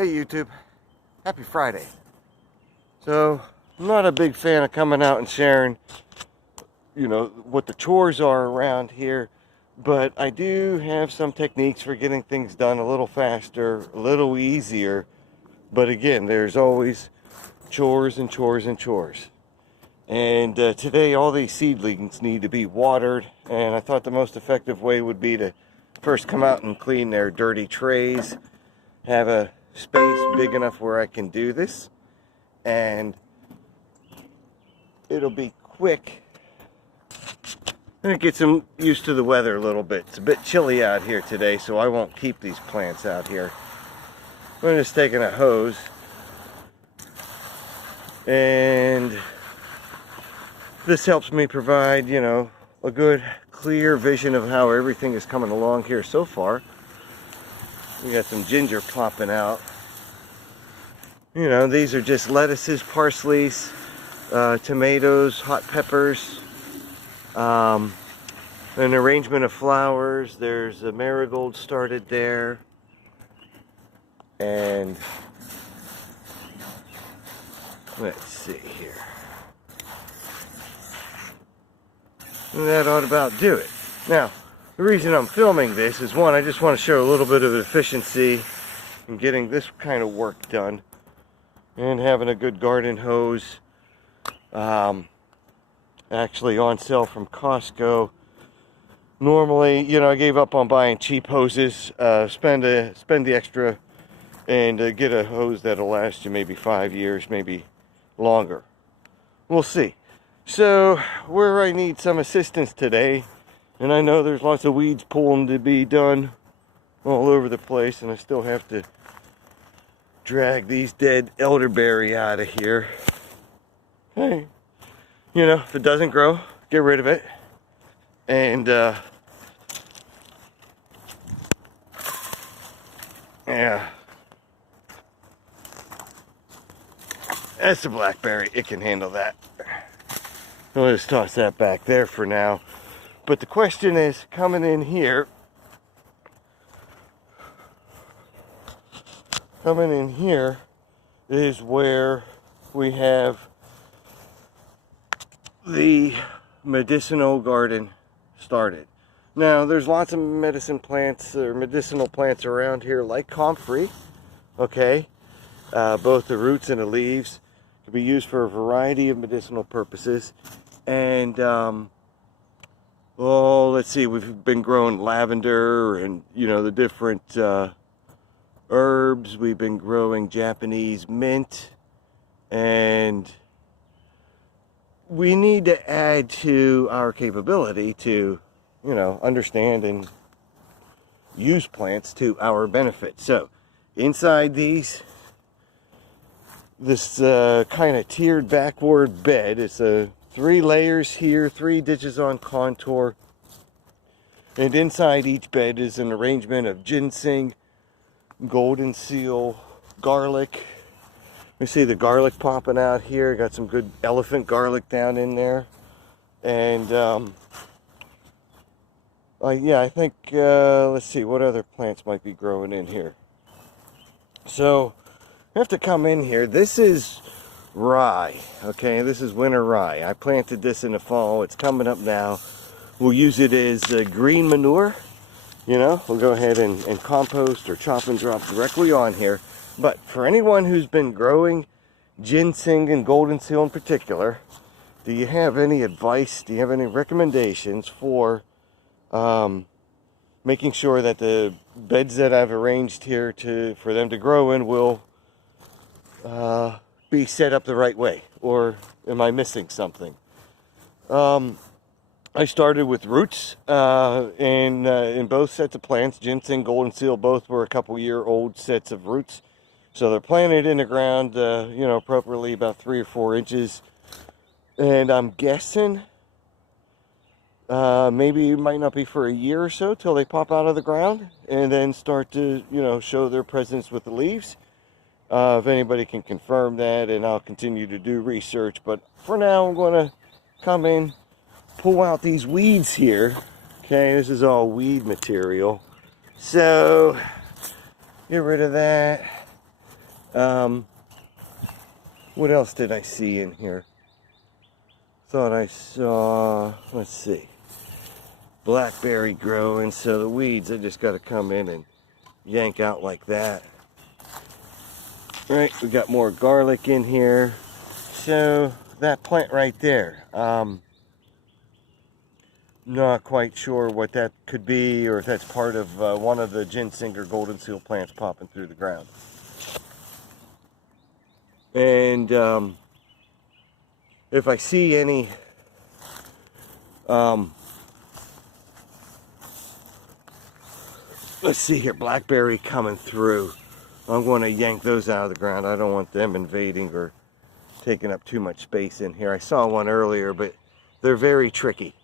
Hey YouTube, happy Friday. So, I'm not a big fan of coming out and sharing, what the chores are around here, but I do have some techniques for getting things done a little faster, a little easier. But again, there's always chores and chores and chores. And today all these seedlings need to be watered, and I thought the most effective way would be to first come out and clean their dirty trays, have a space big enough where I can do this, and it'll be quick. And it gets them used to the weather a little bit. It's a bit chilly out here today, so I won't keep these plants out here. I'm just taking a hose and this helps me provide, a good clear vision of how everything is coming along here so far. We got some ginger popping out. These are just lettuces, parsleys, tomatoes, hot peppers, an arrangement of flowers. There's a marigold started there, and let's see here. And that ought about do it. Now, the reason I'm filming this is, one, I just want to show a little bit of efficiency in getting this kind of work done and having a good garden hose. Actually on sale from Costco. Normally, I gave up on buying cheap hoses. Spend the extra and get a hose that'll last you maybe 5 years, maybe longer. We'll see. So, where I need some assistance today, and I know there's lots of weeds pulling to be done all over the place, and I still have to drag these dead elderberry out of here. Hey, if it doesn't grow, get rid of it. And yeah, that's the blackberry. It can handle that. I'll just toss that back there for now. But the question is, coming in here is where we have the medicinal garden started. Now, there's lots of medicinal plants around here, like comfrey. Okay, both the roots and the leaves can be used for a variety of medicinal purposes. And let's see, we've been growing lavender and the different herbs. We've been growing Japanese mint, and we need to add to our capability to understand and use plants to our benefit. So inside this kind of tiered backward bed, it's a 3 layers here, 3 ditches on contour, and inside each bed is an arrangement of ginseng, golden seal, garlic. You see the garlic popping out here. Got some good elephant garlic down in there. And yeah, I think let's see what other plants might be growing in here. So I have to come in here. This is rye. Okay, this is winter rye. I planted this in the fall. It's coming up now. We'll use it as green manure. We'll go ahead and compost or chop and drop directly on here. But for anyone who's been growing ginseng and golden seal in particular, do you have any advice? Do you have any recommendations for making sure that the beds that I've arranged here for them to grow in will be set up the right way? Or am I missing something? I started with roots in both sets of plants. Ginseng, golden seal, both were a couple-year-old sets of roots. So they're planted in the ground, appropriately about 3 or 4 inches. And I'm guessing maybe it might not be for a year or so till they pop out of the ground and then start to, show their presence with the leaves. If anybody can confirm that, and I'll continue to do research. But for now, I'm going to come in, pull out these weeds here. Okay, this is all weed material. So, get rid of that. What else did I see in here? Thought I saw, let's see, blackberry growing. So the weeds, I just got to come in and yank out like that. Right, we got more garlic in here. So that plant right there, not quite sure what that could be, or if that's part of one of the ginseng or golden seal plants popping through the ground. And if I see any let's see here, blackberry coming through, I'm going to yank those out of the ground. I don't want them invading or taking up too much space in here. I saw one earlier, but they're very tricky.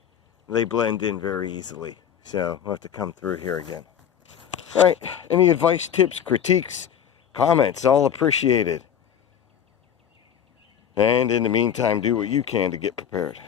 They blend in very easily. So I'll have to come through here again. All right, any advice, tips, critiques, comments, all appreciated. And in the meantime, do what you can to get prepared.